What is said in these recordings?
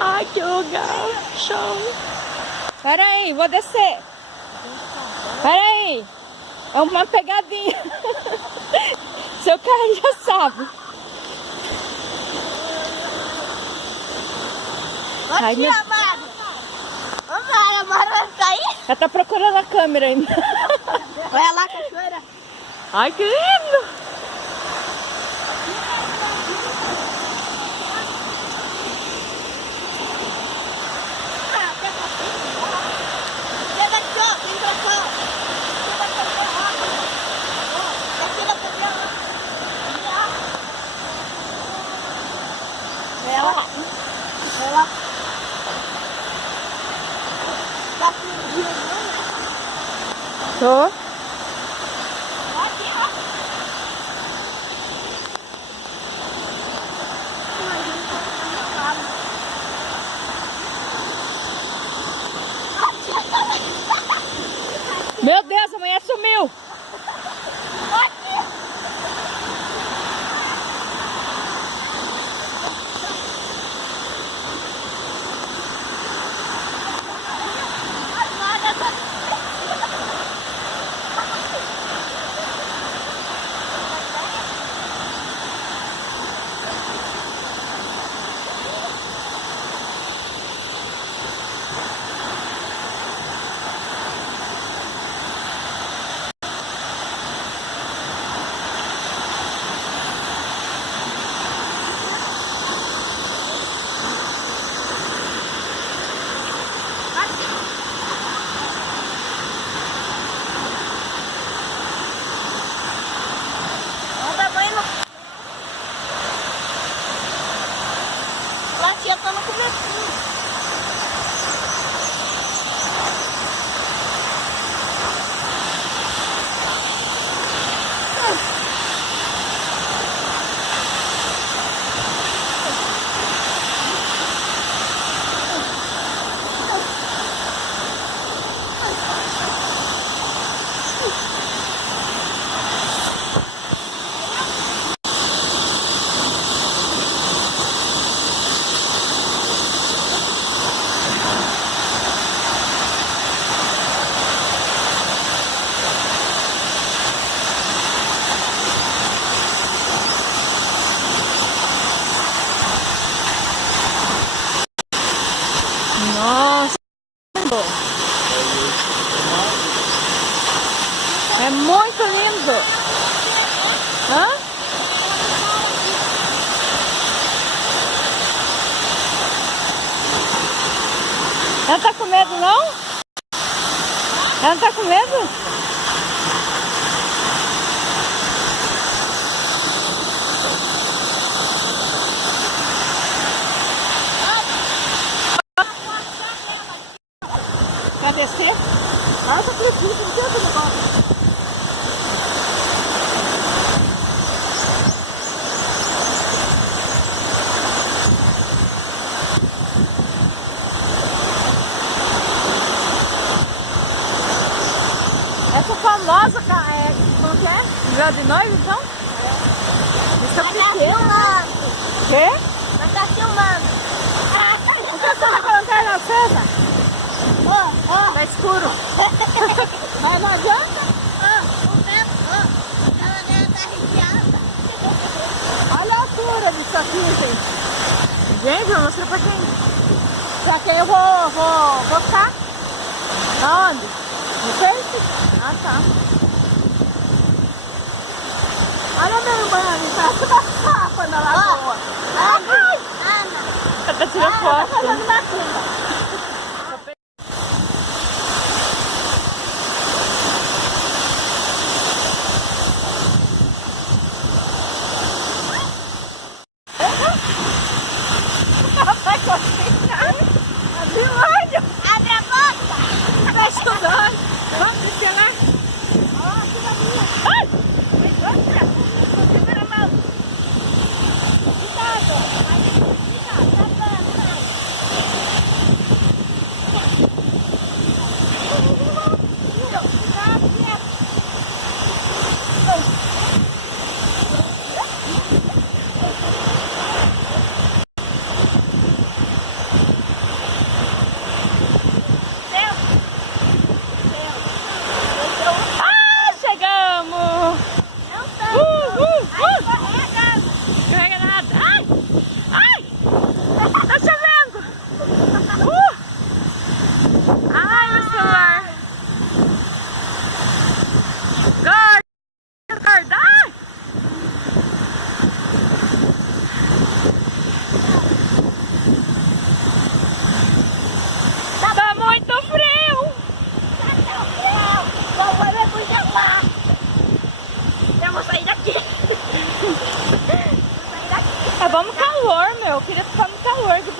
Ai, que lugar. Show. Pera aí, vou descer. Pera aí. É uma pegadinha. Se eu cair, já sabe. Ai, Aqui, amado. Amado vai cair. Ela tá procurando a câmera ainda. Olha lá, cachoeira. Ai, que lindo. Chega aqui, ó. Vem pra cá. Vai lá. Vai lá. Tá fugindo, Tô. aqui, ó. Meu Deus, a mulher sumiu. Já tá no comecinho. Nossa. É muito lindo. Hã? Ela tá com medo, não? Ela não tá com medo? Quer descer? Ah, tá crescendo, não tem outro negócio. Essa famosa, como que é? Véu de noiva, então? Isso é pequena. Quê? Mas tá filmando. Por que você tá com a lanterna acesa? Ó, ó. Tá escuro. Mas não adianta. Ó, o vento, ó. Ela deve estar arrepiada. Olha a altura disso aqui, gente. Gente, vou mostrar pra quem. Já que eu vou ficar. Aonde? No peixe? Ah, tá. Olha meu irmão ali, parece uma sapa na lagoa. Ana. Ela tá tirando foto. Fazendo macumba. Vai cozinhar. Abre o olho. Abre a boca. Fecha os olhos. Vamos descer lá. Ó, que bonito. Ai! Segura a mão. Cuidado. Cuidado, tá vendo?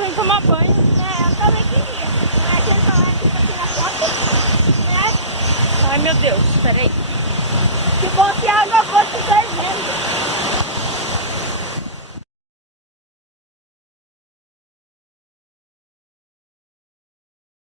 tô indo tomar banho. Eu também queria. Mas ele falou aqui pra tirar foto. Né? Ai, meu Deus, peraí. Que bom que a água fosse fervendo.